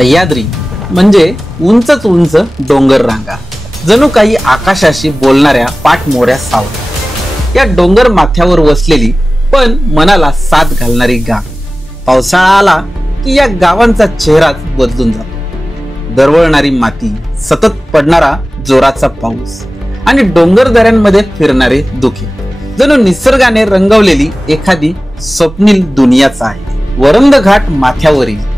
सह्याद्री म्हणजे उंचच उंच डोंगर रांगा, जणू काही आकाशाशी बोलणाऱ्या पाठमोऱ्या सावल्या. या डोंगर माथ्यावर वसलेली पण मनाला साथ घालणारी गाव. पावसाळा आला की या गावांचा चेहराच बदलून जातो. दरवळणारी माती, सतत पडणारा जोराचा पाऊस आणि डोंगर दऱ्यांमध्ये फिरणारे धुके, जणू निसर्गाने रंगवलेली एखादी स्वप्नील दुनियाच आहे. वरंद घाट माथ्यावरील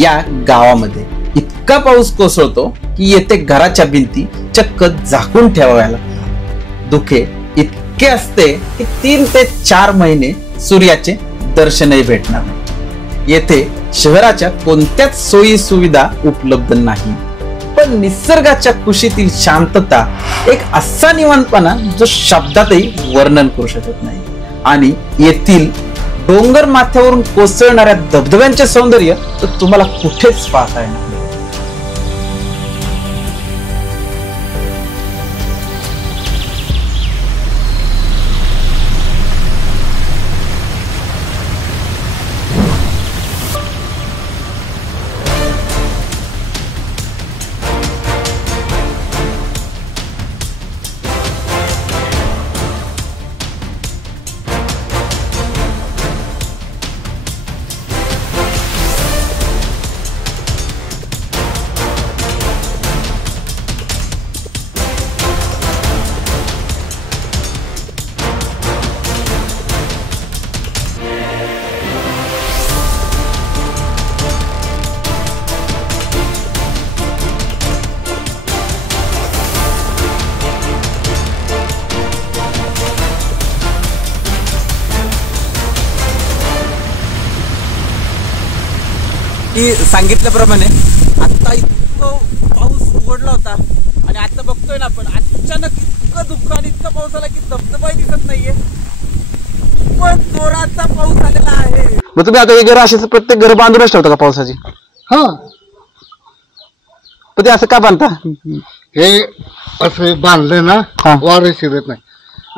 या गावामध्ये इतका पाऊस कोसळतो की येथे घराच्या भिंती चक्क झाकून ठेवाव्या लागतात. धुके इतके असते की 3 ते 4 महिने सूर्याचे दर्शनही भेटणार नाही. येथे शहराच्या कोणत्याच सोयी सुविधा उपलब्ध नाही, पण निसर्गाच्या कुशीतील शांतता, एक असा निवांतपणा जो शब्दातही वर्णन करू शकत नाही. आणि येथील डोंगर माथ्यावरून कोसळणाऱ्या धबधब्यांचे सौंदर्य तर तुम्हाला कुठेच पाहता येणार नाही. की सांगितल्याप्रमाणे आता इतकं पाऊस उघडला होता आणि आता बघतोय ना आपण, अचानक इतकं दुःख आणि इतकं पाऊस आला की धबधबाही दिसत नाहीये. खूपच जोराचा पाऊस आलेला आहे. मग तुम्ही आता हे घर असेच प्रत्येक घर बांधूनच ठेवता का पावसाची? हा, पण ते असं का बांधता? हे असं बांधलं ना वारं शिरत नाही,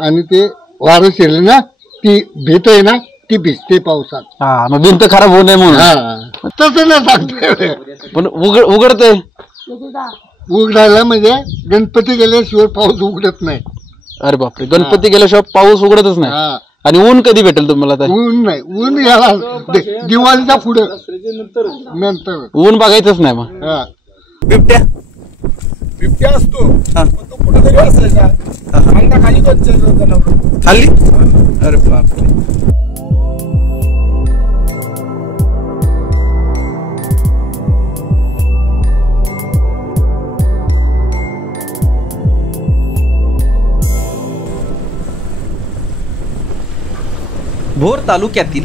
आणि ते वारं शिरले ना ती भीत आहे ना ती भिजते पावसात. हा, मग भिंत खराब होऊ नये म्हणून. तसं नाही सांगते, पण उघडते उघडायला म्हणजे गणपती गेल्याशिवाय पाऊस उघडत नाही. अरे बापरे, गणपती गेल्याशिवाय पाऊस उघडतच नाही. आणि ऊन कधी भेटेल तुम्हाला? ऊन नाही, ऊन याला दिवाळीच्या पुढे नंतर ऊन बघायचंच नाही. मग बिबट्या बिबट्या असतो, तो कुठेतरी असायचा खाली 2-4 जनावर खाली. अरे बापरे. भोर तालुक्यातील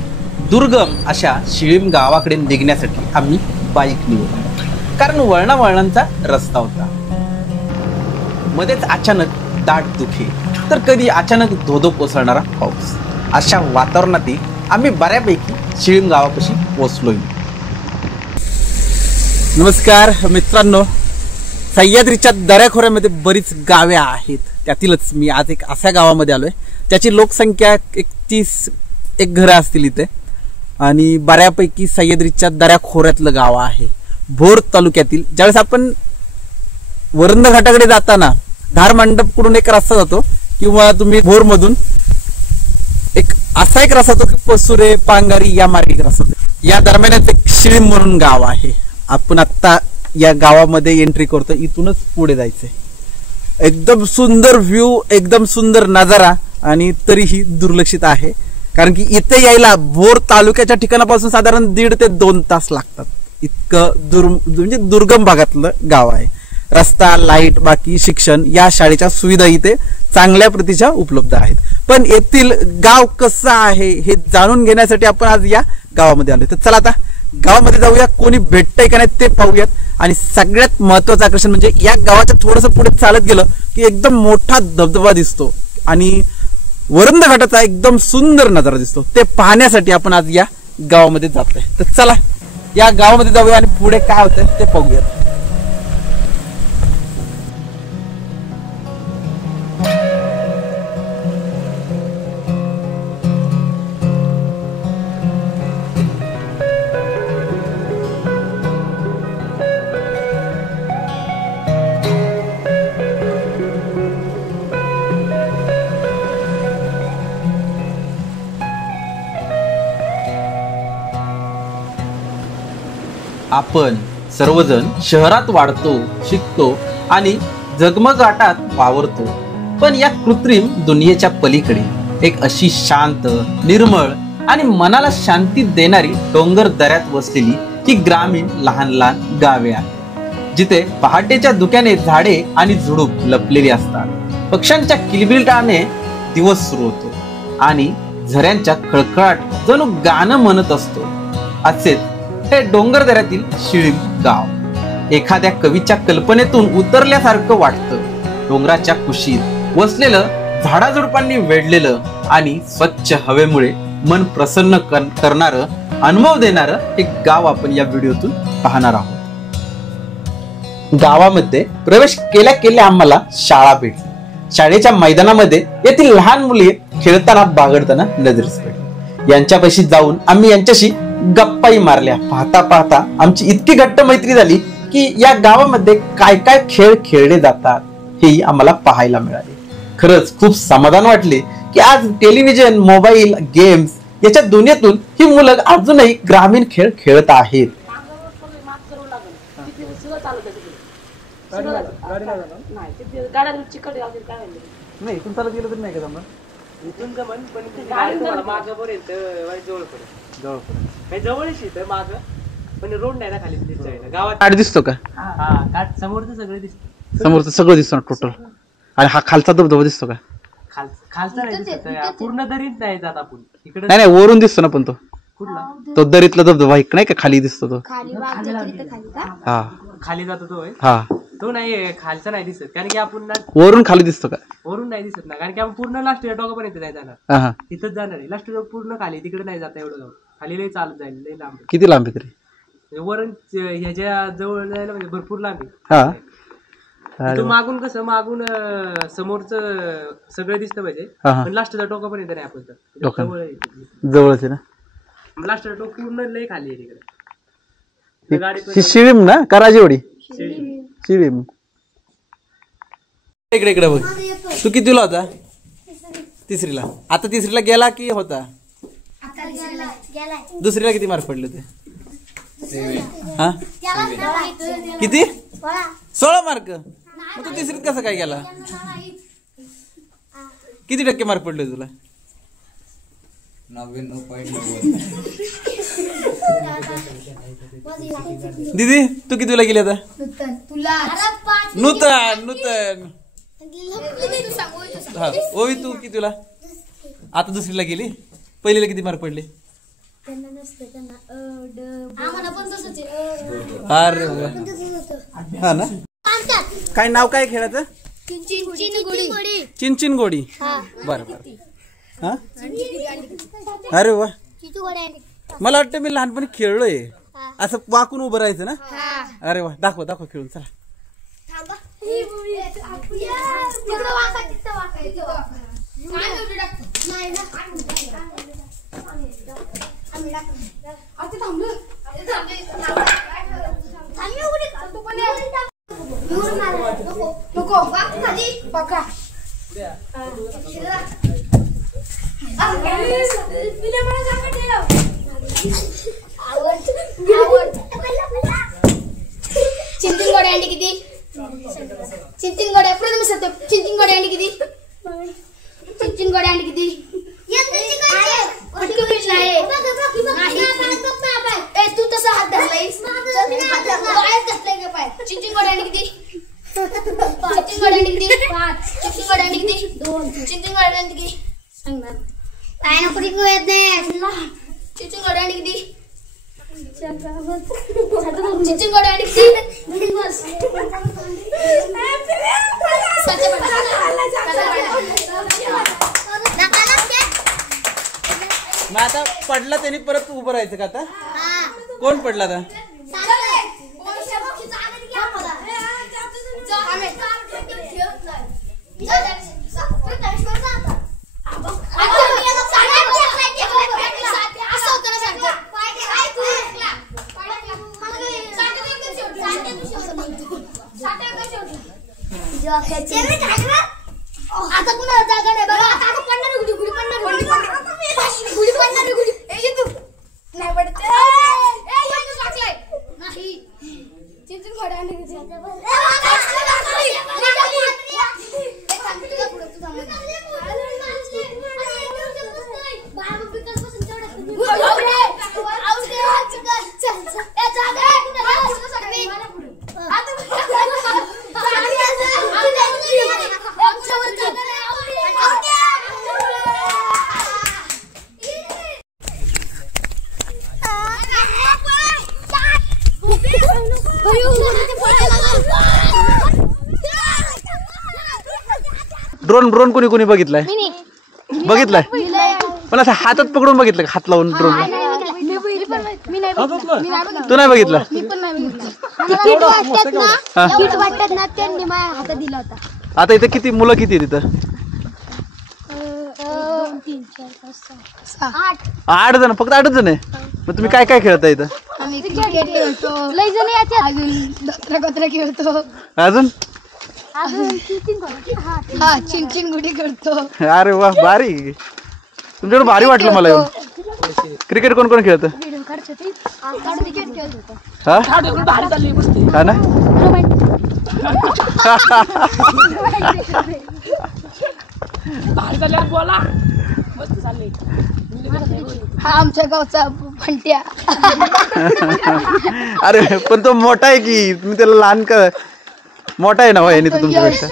दुर्गम अशा शिळीम गावाकडे निघण्यासाठी आम्ही बाईक निवडलो, कारण वळणावळणांचा रस्ता होता. मध्येच अचानक दाट धुके, तर कधी अचानक धोधो कोसळणारा पाऊस. अशा वातावरणातही आम्ही बऱ्यापैकी शिळीम गावापाशी पोहोचलोय. नमस्कार मित्रांनो, सह्याद्रीच्या दऱ्याखोऱ्यामध्ये बरीच गावे आहेत, त्यातीलच मी आज एक अशा गावामध्ये आलोय त्याची लोकसंख्या 31 घरं असतील इथे, आणि बऱ्यापैकी सह्याद्रीच्या दऱ्याखोऱ्यातलं गाव आहे. भोर तालुक्यातील ज्यावेळेस आपण वरंद घाटाकडे जाताना धार मंडपकडून एक रस्ता जातो, किंवा तुम्ही भोर मधून एक असा एक रस्ता जातो की पसुरे पांगारी या मार्गे एक रस्ता जातो. या दरम्यानच एक शिळीम म्हणून गाव आहे. आपण आता या गावामध्ये एंट्री करतो. इथूनच पुढे जायचंय. एकदम सुंदर व्ह्यू, एकदम सुंदर नजारा, आणि तरीही दुर्लक्षित आहे, कारण की इथे यायला भोर तालुक्याच्या ठिकाणापासून साधारण 1.5 ते 2 तास लागतात. इतकं म्हणजे दुर्गम भागातलं गाव आहे. रस्ता, लाईट, बाकी शिक्षण या शाळेच्या सुविधा इथे चांगल्या प्रतीच्या उपलब्ध आहेत. पण येथील गाव कसं आहे हे जाणून घेण्यासाठी आपण आज या गावामध्ये आलोय. तर चला आता गावामध्ये जाऊया, कोणी भेटतंय का नाही ते पाहूयात. आणि सगळ्यात महत्वाचं आकर्षण म्हणजे या गावाच्या थोडंसं पुढे चालत गेलं की एकदम मोठा धबधबा दिसतो आणि वरंद घाटाचा एकदम सुंदर नजारा दिसतो. ते पाहण्यासाठी आपण आज या गावामध्ये जातोय. तर चला या गावामध्ये जाऊया आणि पुढे काय होतंय ते पाहूयात. आपण सर्वजण शहरात वाढतो, शिकतो आणि जगमगाटात वावरतो, पण या कृत्रिम दुनियेच्या पलीकडे एक अशी शांत, निर्मळ आणि मनाला शांती देणारी डोंगर दऱ्यात वसलेली ही ग्रामीण लहान लहान गावे आहेत, जिथे पहाटेच्या धुक्याने झाडे आणि झुडूप लपलेली असतात, पक्ष्यांच्या किलबिलाटाने दिवस सुरू होतो आणि झऱ्यांच्या खळखळाट जणू गाणं म्हणत असतो. असेच हे डोंगर दऱ्यातील शिळीम गाव एखाद्या कवीच्या कल्पनेतून उतरल्यासारखं वाटतं. डोंगराच्या कुशीत वसलेलं, झाडाझुडपांनी वेढलेलं आणि स्वच्छ हवेमुळे मन प्रसन्न करणारं, अनुभव देणारं एक गाव आपण या व्हिडिओतून पाहणार आहोत. गावामध्ये प्रवेश केल्या केल्या आम्हाला शाळा भेटली. शाळेच्या मैदानामध्ये येथील लहान मुले खेळताना बागडताना नजरेस पडली. यांच्यापाशी जाऊन आम्ही यांच्याशी गप्पाही मारल्या. पाहता पाहता आमची इतकी घट्ट मैत्री झाली की या गावामध्ये काय काय खेळ खेळले जातात हेही आम्हाला पाहायला मिळाले. खरंच खूप समाधान वाटले की आज टेलिव्हिजन, मोबाईल, गेम्स याच्या दुनियेतून ही मुलं अजूनही ग्रामीण खेळ खेळत आहेत. नाही इथून चालत गेलं तरी नाही का जमणार? इथून जमन पण मागं पर्यंत जवळ पडेल, जवळच इथं मागं, पण रोड नाही ना खाली गावात. काठ दिसतो का? हा काठ समोरचं सगळं दिसतं. समोरचं सगळं दिसतो टोटल. आणि हा खालचा धबधबा दिसतो का? खालचा नाही दिसत, पूर्ण दरीत नाही जात आपण इकडे. नाही नाही, वरून दिसतो ना पण तो. कुठला? तो दरीतला धबधबा एक नाही का खाली दिसतो तो. हा खाली जातो तो होय? हा तो नाही, खालचा नाही दिसत, कारण की आपण वरून खाली दिसतो का? वरून नाही दिसत ना, कारण की आपण पूर्ण लास्टच्या टोकापर्यंत नाही जाणार. हा तिथंच जाणार आहे. लास्ट पूर्ण खाली, तिकडे नाही जाता एवढं जाऊ. खाली लई चालत जाईल, लई लांब. किती लांब आहे तरी? वरून ह्याच्या जवळ जायला म्हणजे भरपूर लांब आहे. हा तो मागून कसं, मागून समोरच सगळं दिसतं पाहिजे, पण लास्टच्या टोकापर्यंत नाही आपण जवळच आहे ना. लास्टच्या टोक पूर्ण लई खाली आहे तिकडे. ही शिळीम ना का राजेवाडी? शिळीम. इकडे इकडे बघ. तू कितीला होता? तिसरीला. आता तिसरीला गेला की होता? दुसरीला किती मार्क पडले होते? हा किती? 16 मार्क. मग तू तिसरीत कसं काय गेला? किती टक्के मार्क पडले तुला? 99.90. दीदी तू कितीला गेली आता? नूतन नूतन. हा ओवी तू कितीला? आता दुसरीला गेली. पहिलीला किती मार्क पडले? अरे हा ना. काय नाव काय खेळाचं? चिंचिन गोडी. बर बर. हा अरे वा. मला वाटतं मी लहानपणी खेळलोय. असं वाकून उभं राहायचं ना. अरे वा, दाखव दाखव खेळून. चला चिंचिन गोड्या अंडी किती? चिंचिन गोड्या प्रथम सत्य. चिंचिन गोड्या अंडी किती? चिंचिन गोड्या अंडी किती? तू तसा हात धरलायस. चिंचिन गोड्या अंडी किती? चिंचिन गोड्या अंडी किती? चिंचिन गोड्या अंडी किती? चिंचिन गोड्या अंडी किती? सांगणार काय नको टिकू येत नाही. चिंचिन गोड्या अंडी किती? चिंचिन गोड्या अंडी किती? मग आता पडला त्यांनी परत उभं राहायचं का? आता कोण पडला आता? आता कुणाला जागा नाही बघा. आता पडणार गुडी गुडी पडणार गुडी पडणार गुडी नाही पडते. नाही ड्रोन ड्रोन कोणी कोणी बघितलाय? बघितलाय पण असं हातात पकडून बघितलं का? हात लावून ड्रोन तू नाही बघितला? आता इथे किती मुलं किती आहेत इथं? 8 जण, फक्त 8 जण आहे. मग तुम्ही काय काय खेळता इथं? अजून चिंचिंगुडी करतो. अरे वा, भारी. तुमच्याकडे भारी वाटलं मला येऊन. क्रिकेट कोण कोण खेळतं? हा ना. हा आमच्या गावचा फंट्या. अरे पण तो मोठा आहे की, तुम्ही त्याला लहान का? मोठा आहे ना भाई तो तुमच्यापेक्षा.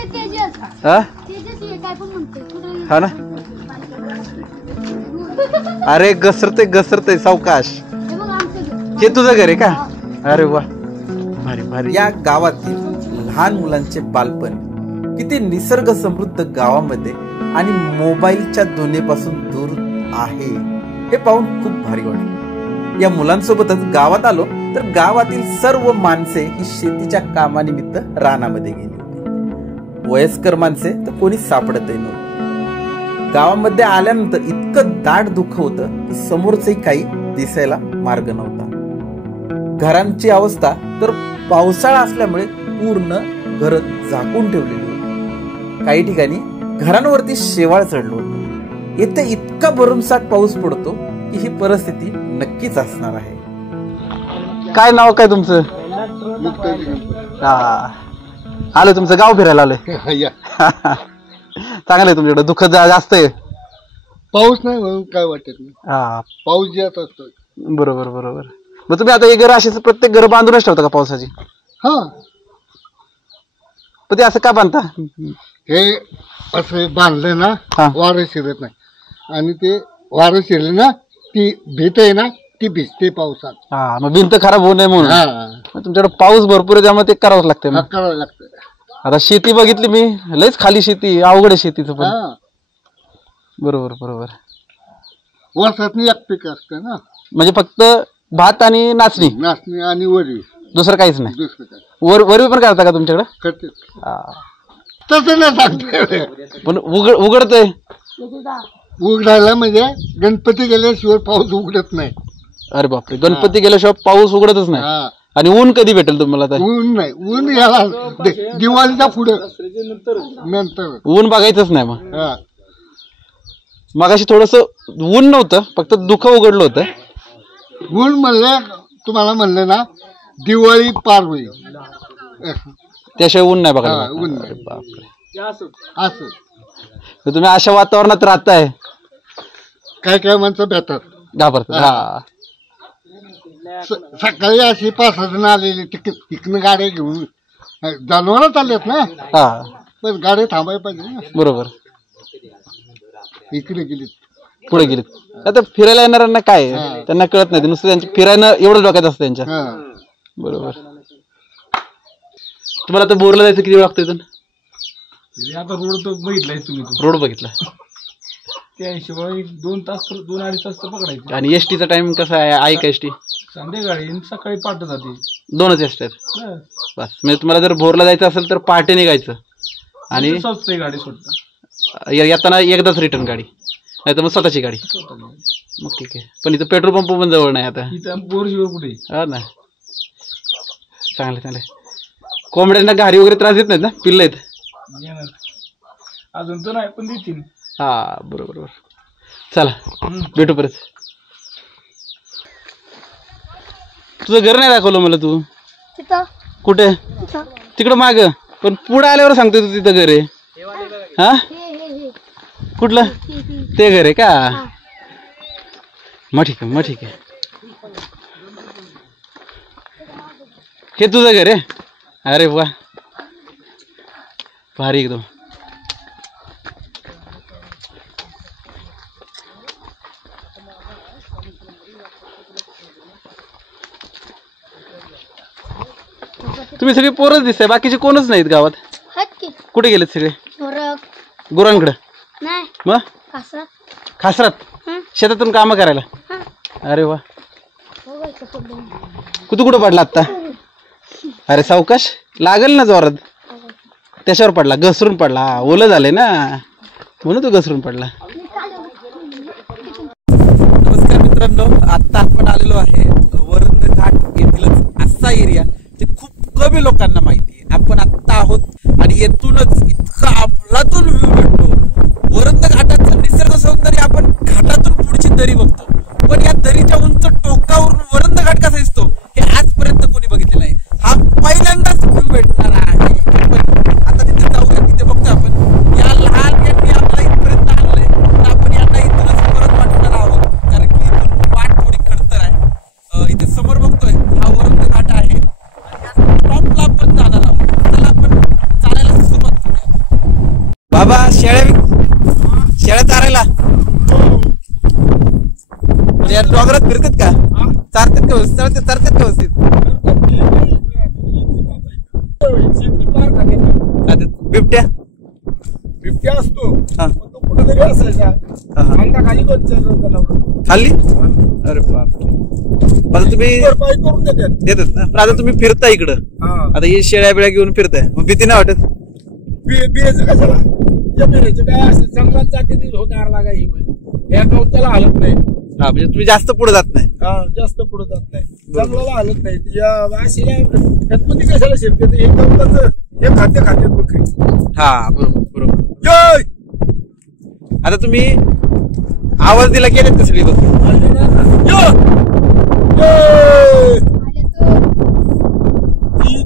हा ना. अरे घसरते घसरते सावकाश. हे तुझं घर आहे का? अरे वा, भारी भारी. या गावातील लहान मुलांचे बालपण किती निसर्ग समृद्ध गावामध्ये आणि मोबाईलच्या दुनियेपासून दूर आहे हे पाहून खूप भारी वाटलं. या मुलांसोबतच गावात आलो तर गावातील सर्व माणसे ही शेतीच्या कामानिमित्त रानामध्ये गेली होती. वयस्कर माणसे तर कोणी सापडतही नव्हते. गावामध्ये आल्यानंतर इतकं दाट दुःख होतं की समोरचंही काही दिसायला मार्ग नव्हता. घरांची अवस्था तर पावसाळा असल्यामुळे पूर्ण घर झाकून ठेवलेली होती. काही ठिकाणी घरांवरती शेवाळ चढलं होतं. येथे इतका भरमसाठ पाऊस पडतो की ही परिस्थिती नक्कीच असणार आहे. काय नाव काय तुमचं? आलं तुमचं गाव फिरायला आलोय. चांगलं आहे. तुमच्याकडे दुःख जास्त आहे. पाऊस नाही म्हणून काय वाटत नाही. पाऊस येत असतो. बरोबर बरोबर. मग तुम्ही आता हे घर असेच प्रत्येक घर बांधूनच ठेवता का पावसाची? हा. पण ते असं का बांधता? हे असं बांधले ना वारं शिरत नाही. आणि ते वारं शिरले ना ती भीत आहे ना ती भिजते पावसात. हा, मग भिंत खराब होऊ नये म्हणून. तुमच्याकडे पाऊस भरपूर आहे त्यामुळे ते करावंच लागतं. करावं लागतं. आता शेती बघितली मी, लयच खाली शेती, अवघड आहे शेतीचं पण. बरोबर बरोबर. वर्षात एक पीक असतं ना. म्हणजे फक्त भात आणि नाचणी. नाचणी आणि वरी, दुसरं काहीच नाही. दुसरं काय वरवी पण करता का तुमच्याकडे? करते. तसं नाही सांगते. पण उघडतंय. उघडायला म्हणजे गणपती गेल्याशिवाय पाऊस उघडत नाही. अरे बापरे, गणपती गेल्याशिवाय पाऊस उघडतच नाही. आणि ऊन कधी भेटेल तुम्हाला? ऊन नाही. ऊन याला दिवाळीच्या पुढे नंतर ऊन बघायचंच नाही. मग अशी थोडस ऊन नव्हतं, फक्त दुःख उघडलं होतं. ऊन म्हणले तुम्हाला म्हणले ना दिवाळी पार होईल त्याशिवाय ऊन नाही बघायला. ऊन अरे बापरे. असं तुम्ही अशा वातावरणात राहताय. काय काय माणसं भेटतात, घाबरतात. सकाळी अशी 5 जण आलेली तिकडनं गाड्या घेऊन जनावर चाललेत ना. पण गाड्या थांबायला पाहिजे ना. बरोबर. इकडे गेलीत पुढे गेलीत. आता फिरायला येणाऱ्यांना काय त्यांना कळत नाही. नुसतं त्यांच्या फिरायला एवढं डोक्यात असतं त्यांच्या. बरोबर. तुम्हाला आता बोरला जायचं किती वेळ लागतो इथून? आता रोड तो बघितलाय तुम्ही? रोड बघितला. त्या हिशोबाने 2 तास 2-2.5 तास तर पकडायचे. आणि एसटीचा टाइम कसा आहे का? एसटी संध्याकाळी सकाळी पहाटे जाते. 2च एसटी आहेत बस. म्हणजे तुम्हाला जर भोरला जायचं असेल तर पहाटे निघायचं आणि गाडी सोडतात. येताना एकदाच रिटर्न गाडी, नाही तर मग स्वतःची गाडी. मग ठीक आहे. पण इथं पेट्रोल पंप पण जवळ नाही आता. इथं बोरशिवर कुठे? हा ना. चांगलं चांगलं. कोंबड्यांना घारी वगैरे त्रास देत नाहीत ना? पिल्लं आहेत अजून तर नाही पण देतील. हा बरोबर बरोबर. चला भेटू परत. तुझं घर नाही दाखवलं मला तू. कुठे? तिकडं माग. पण पुढे आल्यावर सांगतो तू तिथं घर आहे. हा कुठलं? ते घर आहे का? मग ठीक आहे मग ठीक आहे. हे तुझं घर आहे? अरे वा, भारी एकदम. तुम्ही सगळे पोरच दिसताय, बाकीचे कोणच नाहीत गावात. कुठे गेलेत सगळे? गुरांकडे? नाही. मग खासरात शेतातून काम करायला. अरे वा. कुठं कुठं पडला आता? अरे सावकाश, लागल ना जोरात. त्याच्यावर पडला, घसरून पडला. ओलं झाले ना म्हणून तो घसरून पडला. नमस्कार मित्रांनो, आता आपण आलेलो आहे वरंद घाट येथीलच असा एरिया जे खूप कमी लोकांना माहिती आहे. आपण आत्ता आहोत आणि येथूनच इतका अफलातून व्ह्यू भेटतो. वरंद घाटाचं निसर्ग सौंदर्य आपण घाटातून पुढची दरी बघतो, पण या दरीच्या उंच टोकावरून वरंद घाट कसा दिसतो हे आजपर्यंत कोणी बघितलेलं नाही. हा पहिल्यांदाच व्ह्यू भेटणार आहे. पण आता तिथे जाऊया. तिथे बघतो आपण या लहान यांनी आपल्याला इथपर्यंत आणलंय, तर आपण यांना इथूनच परत पाठवणार आहोत, कारण की इथून वाट थोडी खडतर आहे. इथे समोर बघतोय हा वरंद घाट आहे आणि या टॉपला आपण जाणार आहोत. चला आपण चालायला सुरुवात करूया. बाबा, शेळ्या चारायला या डोंगरात फिरतात का? चारतात का व्यवस्थित? बिबट्या असतो, तो कुठेतरी असायचा. खाली 2-4 जनावर खाली. अरे बापरे. आता तुम्ही करून देतात ना, पण आता तुम्ही फिरता इकडं. आता हे शेळ्या बिळ्या घेऊन फिरताय, मग भीती नाही वाटत? बियाचं कशाला? या बियाचं काय असं चांगला चाकीतील होणार लागा. या गवताला हलत नाही. हा, म्हणजे तुम्ही जास्त पुढे जात नाही. जास्त पुढे जात नाही, चांगल्याला हलत नाही. त्यातमध्ये कशाला शिरते? हे गवताचं हे खात्यात बकरी. हा, बरोबर. आता तुम्ही आवाज दिला गेलेत का सगळी बकरी?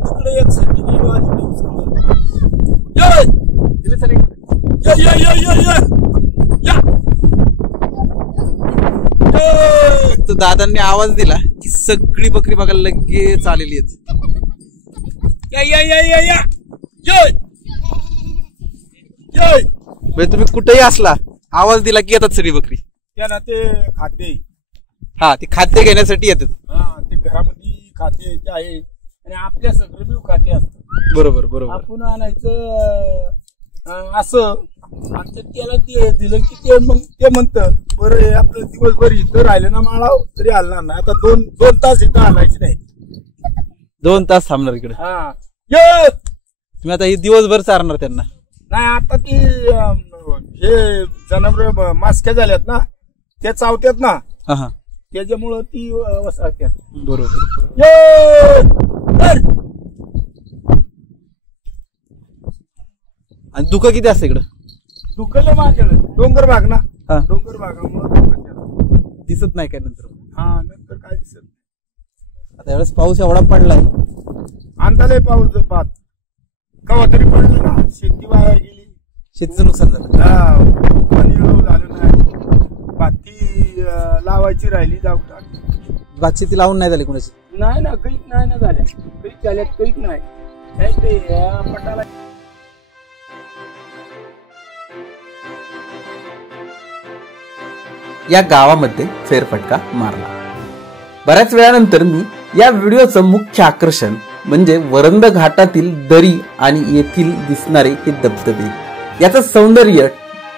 तिकडे एक सिटी तो दादांनी आवाज दिला की सगळी बकरी बघायला लगेच आलेली आहेत. तुम्ही कुठेही असला आवाज दिला की येतात सगळी बकरी. त्यांना ते खाते. हा, ते खाद्य घेण्यासाठी येतात. ते घरामध्ये खाते ते आहे आणि आपल्या सगळं बी खाते असतं. बरोबर. आपण आणायचं असं आणि त्याला ते दिलं की ते मग ते म्हणतं बरं आपलं दिवसभर इथं राहिलं ना माळाव तरी हलणार नाही. आता 2 तास इथं हलायचे नाही. 2 तास थांबणार इकडे. तुम्ही आता ही दिवसभर चारणार त्यांना? नाही, आता ती हे जनावर मास्क्या झाल्यात ना, त्या चावत्यात ना, त्याच्यामुळं ती वसाहत्यात. बरोबर. आणि धुकं किती असतं इकडं? धुकले माझ्याकडे डोंगर भाग ना, डोंगर भागामुळे दिसत नाही काय नंतर? नंतर काय दिसत नाही. आता एवढाच पाऊस एवढा पडलाय, अंदाले पाऊस पात कवा तरी पडलं ना, शेती वाया गेली, शेतीचं नुकसान झालं, पाणी झालं नाही, भाती लावायची राहिली. भात शेती लावून नाही झाली कोणाची? नाही ना, कैक नाही ना झाल्या, कैक झाल्यात, कैक नाही ते पटाला. या गावामध्ये फेरफटका मारला. बऱ्याच वेळानंतर मी या व्हिडिओचं मुख्य आकर्षण म्हणजे वरंद घाटातील दरी आणि येथील दिसणारे हे धबधबे याचं सौंदर्य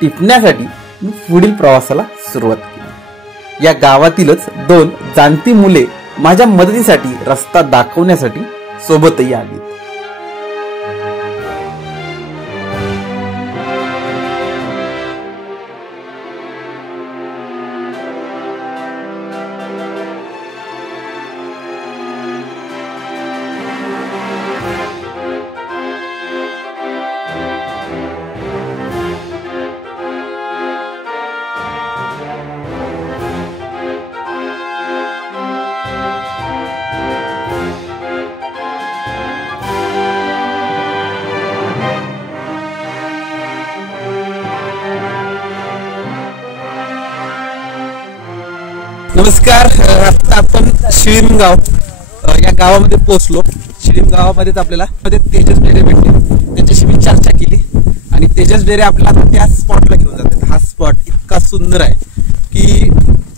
टिपण्यासाठी मी पुढील प्रवासाला सुरुवात केली. या गावातीलच 2 जाणती मुले माझ्या मदतीसाठी रस्ता दाखवण्यासाठी सोबतही आली. नमस्कार. आता आपण शिळीमगाव या गावामध्ये पोहोचलो. शिळीम गावामध्येच आपल्याला तेजस डेअरी भेटले. त्याच्याशी मी चर्चा केली आणि तेजस डेअरी आपल्याला त्या स्पॉटला घेऊन जातात. हा स्पॉट इतका सुंदर आहे की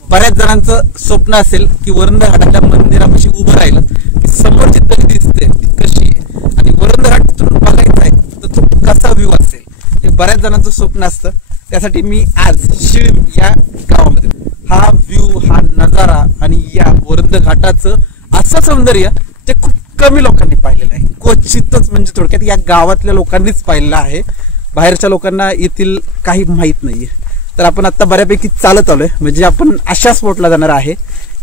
बऱ्याच जणांचं स्वप्न असेल की वरंध घाटाच्या मंदिरापाशी उभं राहिलं की समोरची तरी दिसते ती कशी आहे आणि वरंध घाट तिथून बघायचा आहे तर तो कसा व्ह्यू असेल हे बऱ्याच जणांचं स्वप्न असतं. त्यासाठी मी आज शिळीम या गावामध्ये हा व्ह्यू, हा नजारा आणि या वरंध घाटाचं असं सौंदर्य ते खूप कमी लोकांनी पाहिलेलं आहे. क्वचितच म्हणजे थोडक्यात या गावातल्या लोकांनीच पाहिलेलं आहे. बाहेरच्या लोकांना येथील काही माहीत नाहीये. तर आपण आता बऱ्यापैकी चालत आलोय म्हणजे आपण अशा स्पॉटला जाणार आहे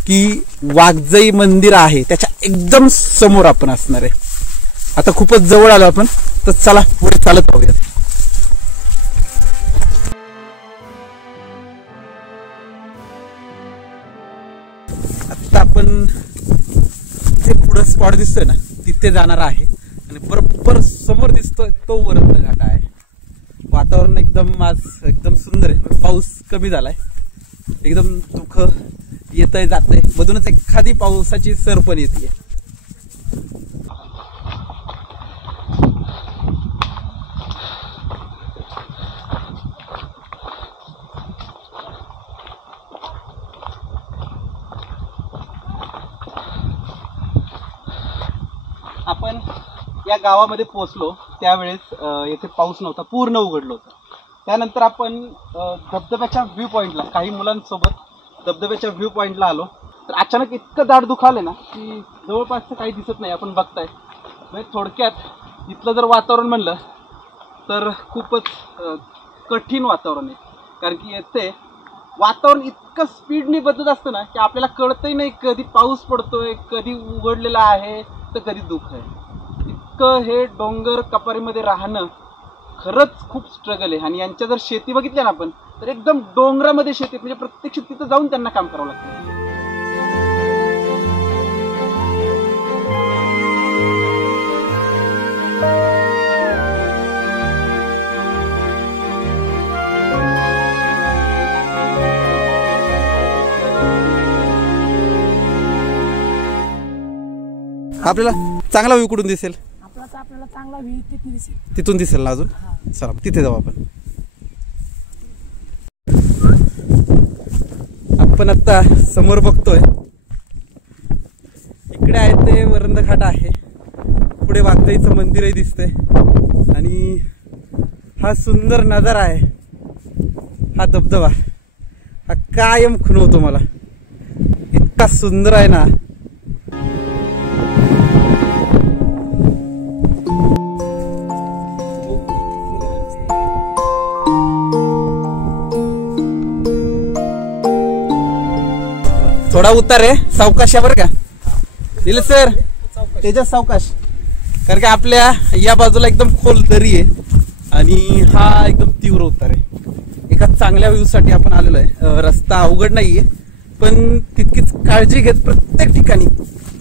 की वाघजाई मंदिर आहे त्याच्या एकदम समोर आपण असणार आहे. आता खूपच जवळ आलो आपण तर चला पुढे चालत राहूया. आता आपण जे पुढे स्पॉट दिसतोय ना तिथे जाणार आहे आणि बरोबर समोर दिसतोय तो वरंध घाट आहे. वातावरण एकदम आज एकदम सुंदर आहे. पाऊस कमी झालाय, एकदम दुःख येतंय जातंय, मधूनच एखादी पावसाची सर पण येते. आपण या गावामध्ये पोहोचलो त्यावेळेस येथे पाऊस नव्हता, पूर्ण उघडलं होतं. त्यानंतर आपण धबधब्याच्या व्ह्यू पॉईंटला काही मुलांसोबत धबधब्याच्या व्ह्यू पॉईंटला आलो तर अचानक इतकं दाट धुकं आलं ना की जवळपासचं काही दिसत नाही. आपण बघताय म्हणजे थोडक्यात इथलं जर वातावरण म्हणलं तर खूपच कठीण वातावरण आहे. कारण की येथे वातावरण इतकं स्पीडने बदलत असतं ना की आपल्याला कळतही नाही कधी पाऊस पडतोय, कधी उघडलेला आहे तर कधी धुकं आहे. इतकं हे डोंगर कपारीमध्ये राहणं खरंच खूप स्ट्रगल आहे. आणि यांच्या जर शेती बघितल्या ना आपण तर एकदम डोंगरामध्ये शेती म्हणजे प्रत्यक्ष तिथं जाऊन त्यांना काम करावं लागतं. आपल्याला चांगला व्ह्यू कुठून दिसेल? आपल्याला चांगला व्ह्यू तिथून दिसेल. तिथून दिसेल ना अजून? चला तिथे जाऊ आपण. आपण आता समोर बघतोय इकडे आहे ते वरंध घाट आहे, पुढे वाघजाईचं मंदिरही दिसतंय आणि हा सुंदर नजारा आहे. हा धबधबा हा कायम खुणवतो मला, इतका सुंदर आहे ना. थोडा उतार आहे, सावकाश आहे बरं का दिल सर, तेजस सावकाश. कारण की आपल्या या बाजूला एकदम खोल दरी आहे आणि हा एकदम तीव्र उतार आहे. एका चांगल्या व्ह्यू साठी आपण आलेलो आहे. रस्ता अवघड नाहीये पण तितकीच काळजी घेत प्रत्येक ठिकाणी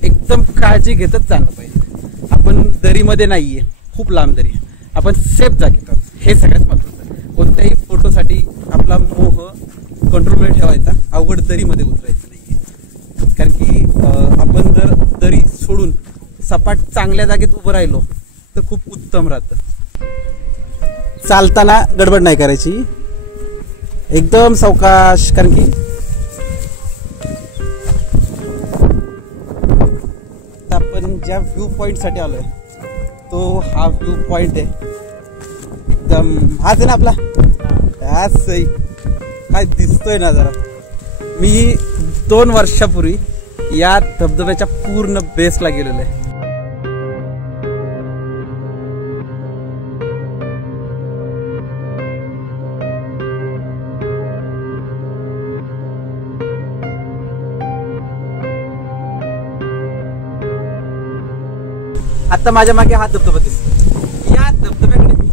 एकदम काळजी घेतच जाणं पाहिजे. आपण दरीमध्ये नाहीये, खूप लांब दरी आहे, आपण सेफ जागेत आहोत, हे सगळ्यात महत्त्वाचं. कोणत्याही फोटोसाठी आपला मोह कंट्रोलमध्ये ठेवायचा, अवघड दरीमध्ये उतरायचं नाहीये. कारण की आपण जर दरी सोडून सपाट चांगल्या जागेत उभं राहिलो तर खूप उत्तम राहतं. चालताना गडबड नाही करायची, एकदम सावकाश. कारण की आपण ज्या व्ह्यू पॉइंट साठी आलोय तो हा व्ह्यू पॉइंट आहे, एकदम हाच आहे ना आपला, सही काय दिसतोय ना जरा. मी 2 वर्षापूर्वी या धबधब्याच्या पूर्ण बेसला गेलेलो आहे. आता माझ्या मागे हा धबधबा दिसतो. या धबधब्याकडे मी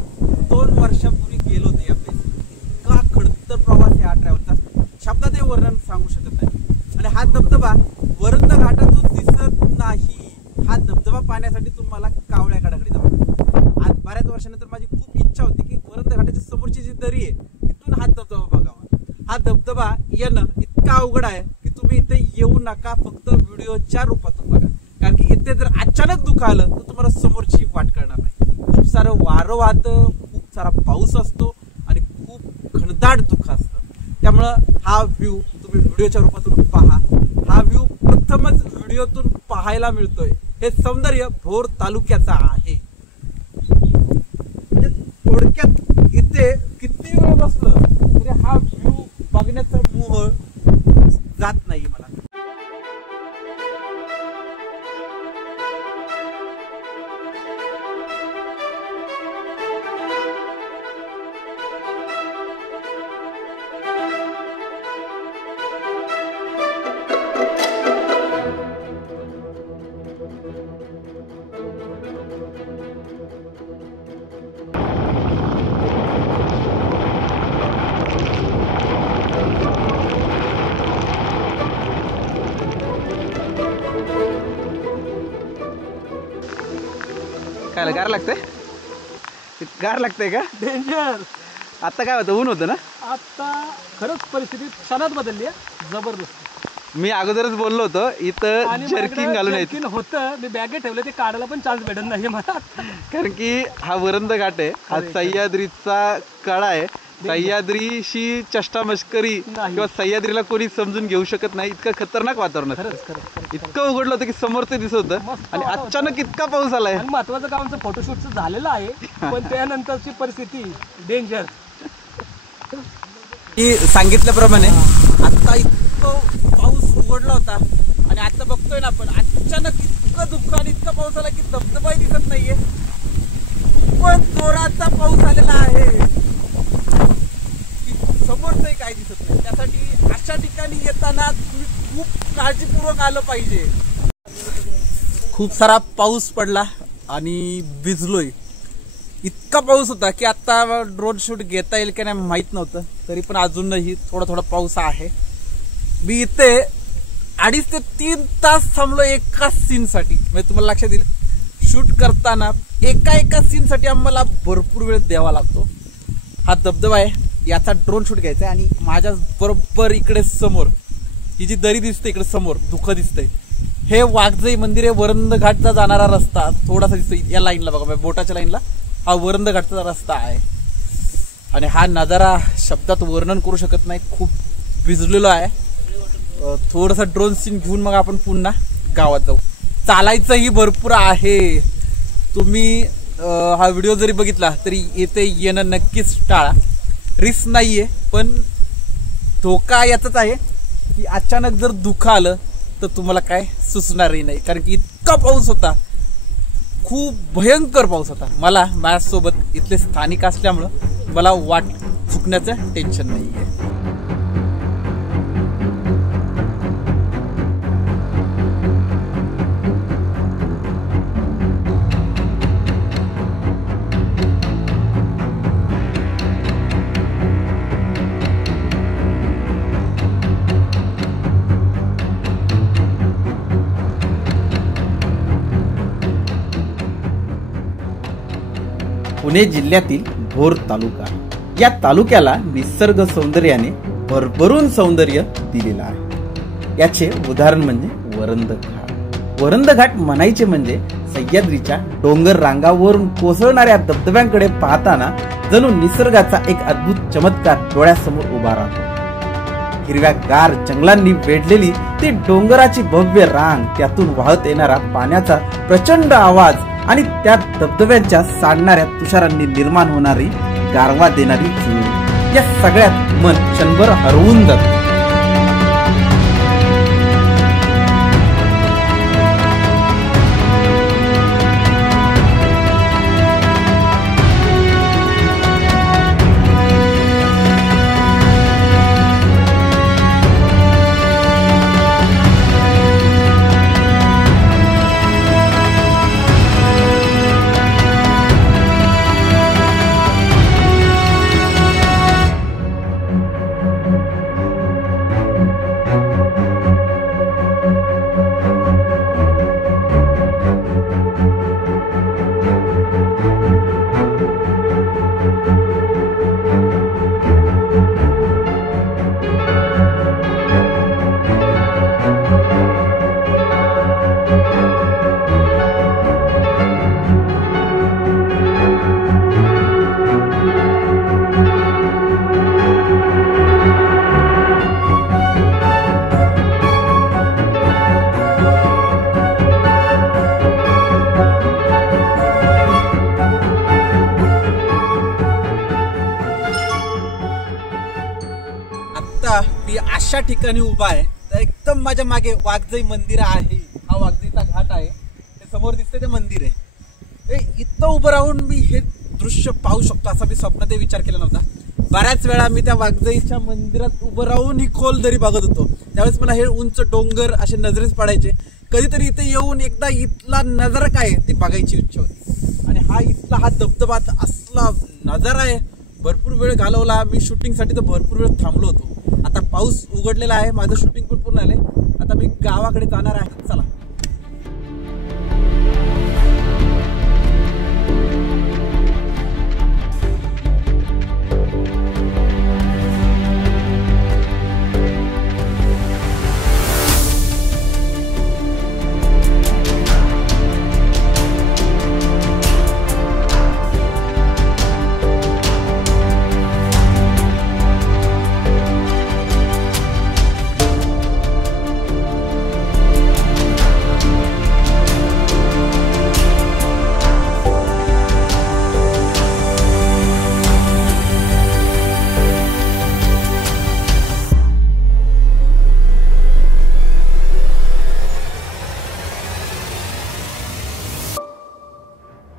2 वर्षापूर्वी गेलो होतो. या बेस इतका खडतर प्रवास आहे हा ट्रॅव्हलचा, शब्दात हे वर्णन सांगू शकत नाही. आणि हा धबधबा वरंध घाटातून दिसत नाही. हा धबधबा पाहण्यासाठी तुम्हाला कावळ्या गडाकडे जावं. आज बऱ्याच वर्षानंतर माझी खूप इच्छा होती की वरंध घाटाच्या समोरची जी दरी आहे तिथून हा धबधबा बघावा. हा धबधबा येणं इतका अवघड आहे की तुम्ही इथे येऊ नका, फक्त व्हिडिओच्या रूपातून बघा. कारण की इथे जर अचानक धुकं आलं तर तुम्हाला समोरची वाट कळणार नाही. खूप सारं वारं वाहतं, खूप सारा पाऊस असतो आणि खूप घनदाट धुकं असतं. त्यामुळं हा व्ह्यू तुम्ही व्हिडिओच्या रूपातून पहा. हा व्ह्यू प्रथमच व्हिडिओतून पाहायला मिळतोय. हे सौंदर्य भोर तालुक्याचं आहे. थोडक्यात इथे किती वेळ बसलं तरी हा व्ह्यू बघण्याचा मोह जात नाही मला. काय गार लागतंय? गार लागतंय का? डेंजर. आता काय होतं, ऊन होतं ना? आता खरंच परिस्थिती क्षणात बदलली आहे, जबरदस्त. मी अगोदरच बोललो होतो इथं आणि जर्किंग घालून यायचं. जर्किन होतं, मी बॅगेत ठेवलं, ते काढायला पण चान्स भेटत नाही मला. कारण की हा वरंद घाट आहे, हा सह्याद्रीचा कडा आहे. सह्याद्रीशी चष्टा मस्करी नाही. किंवा सह्याद्रीला कोणी समजून घेऊ शकत नाही. इतकं खतरनाक वातावरण असतं. खरंच इतकं उघडलं होतं की समोर ते दिसत होतं मस्त आणि वातावरण. अचानक इतका पाऊस आलाय. आणि महत्वाचं काम आमचं फोटोशूटचं झालेलं आहे, पण त्यानंतरची परिस्थिती डेंजर. की सांगितल्याप्रमाणे आता इतकं पाऊस उघडला होता आणि आता बघतोय ना आपण, अचानक इतकं दुःख आणि इतका पाऊस आला की धबधबाही दिसत नाहीये. खूपच जोराचा पाऊस आलेला आहे की समोरचंही काय दिसत नाही. त्यासाठी अशा ठिकाणी येताना तुम्ही खूप काळजीपूर्वक आलं पाहिजे. खूप सारा पाऊस पडला आणि भिजलोय. इतका पाऊस होता की आता ड्रोन शूट घेता येईल की नाही माहित नव्हतं. तरी पण अजूनही थोडा थोडा पाऊस आहे. मी इथे 2.5 ते 3 तास थांबलो एका सीनसाठी. म्हणजे तुम्हाला लक्षात येईल, शूट करताना एका सीनसाठी आम्हाला भरपूर वेळ द्यावा लागतो. हा धबधबा आहे, याचा ड्रोन शूट घ्यायचा आहे. आणि माझ्या बरोबर इकडे समोर ही जी दरी दिसते, इकडे समोर धुकं दिसतंय, हे वाघजाई मंदिर आहे. वरंद घाटचा जाणारा रस्ता थोडासा दिसतोय या लाईनला, बघा बोटाच्या लाईनला हा वरंद घाटचा रस्ता आहे. आणि हा नजारा शब्दात वर्णन करू शकत नाही. खूप भिजलेलो आहे. थोडासा ड्रोन सीन घेऊन मग आपण पुन्हा गावात जाऊ. चालायचंही भरपूर आहे. तुम्ही हा व्हिडिओ जरी बघितला तरी इथे येणं नक्कीच टाळा. रिस्क नाहीये, पण धोका याचाच आहे की अचानक जर धुकं आलं तर तुम्हाला काय सुचणारही नाही. कारण की इतका पाऊस होता, खूप भयंकर पाऊस होता. मला माझ्यासोबत इथले स्थानिक असल्यामुळं मला वाट चुकण्याचं टेन्शन नाही आहे. पुणे जिल्ह्यातील भोर तालुका, या तालुक्याला निसर्ग सौंदर्याने भरभरून सौंदर्य दिलेलं आहे. याचे उदाहरण म्हणजे वरंद घाट. वरंद घाट म्हणायचे म्हणजे सह्याद्रीच्या डोंगर रांगावरून कोसळणाऱ्या धबधब्यांकडे पाहताना जणू निसर्गाचा एक अद्भुत चमत्कार डोळ्यासमोर उभा राहतो. हिरव्यागार जंगलांनी वेढलेली ती डोंगराची भव्य रांग, त्यातून वाहत येणारा पाण्याचा प्रचंड आवाज आणि त्या धबधब्यांच्या सांडणाऱ्या तुषारांनी निर्माण होणारी गारवा देणारी झुळूक, या सगळ्यात मन क्षणभर हरवून जातं. अशा ठिकाणी उभा आहे तर एकदम माझ्या मागे वाघजाई मंदिर आहे. हा वाघजाईचा घाट आहे, ते समोर दिसते ते मंदिर आहे. इथं उभं राहून मी हे दृश्य पाहू शकतो असा मी स्वप्नात विचार केला नव्हता. बऱ्याच वेळा मी त्या वाघजाईच्या मंदिरात उभं राहून ही खोल दरी बघत होतो, त्यावेळेस मला हे उंच डोंगर असे नजरेस पडायचे. कधीतरी इथे येऊन एकदा इथला नजारा काय ती बघायची इच्छा होती. आणि हा इथला हा धबधबा असला नजारा आहे. भरपूर वेळ घालवला मी शूटिंगसाठी, तर भरपूर वेळ थांबलो होतो. आता पाऊस उघडलेला आहे, माझं शूटिंग पण पूर्ण झालंय. आता मी गावाकडे जाणार आहे. चला.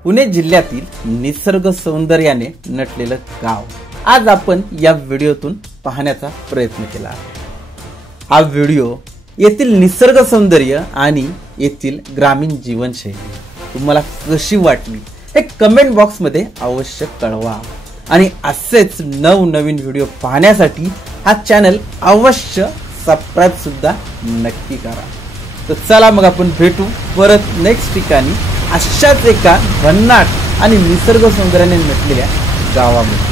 पुणे जिल्ह्यातील निसर्ग सौंदर्याने नटलेलं गाव आज आपण या व्हिडिओतून पाहण्याचा प्रयत्न केला आहे. हा व्हिडिओ येथील निसर्ग सौंदर्य आणि येथील ग्रामीण जीवनशैली तुम्हाला कशी वाटली हे कमेंट बॉक्समध्ये अवश्य कळवा. आणि असेच नवनवीन व्हिडिओ पाहण्यासाठी हा चॅनल अवश्य सबस्क्राईब सुद्धा नक्की करा. तर चला मग आपण भेटू परत नेक्स्ट ठिकाणी अशाच एका भन्नाट आणि निसर्ग सौंदर्याने नटलेल्या गावामध्ये.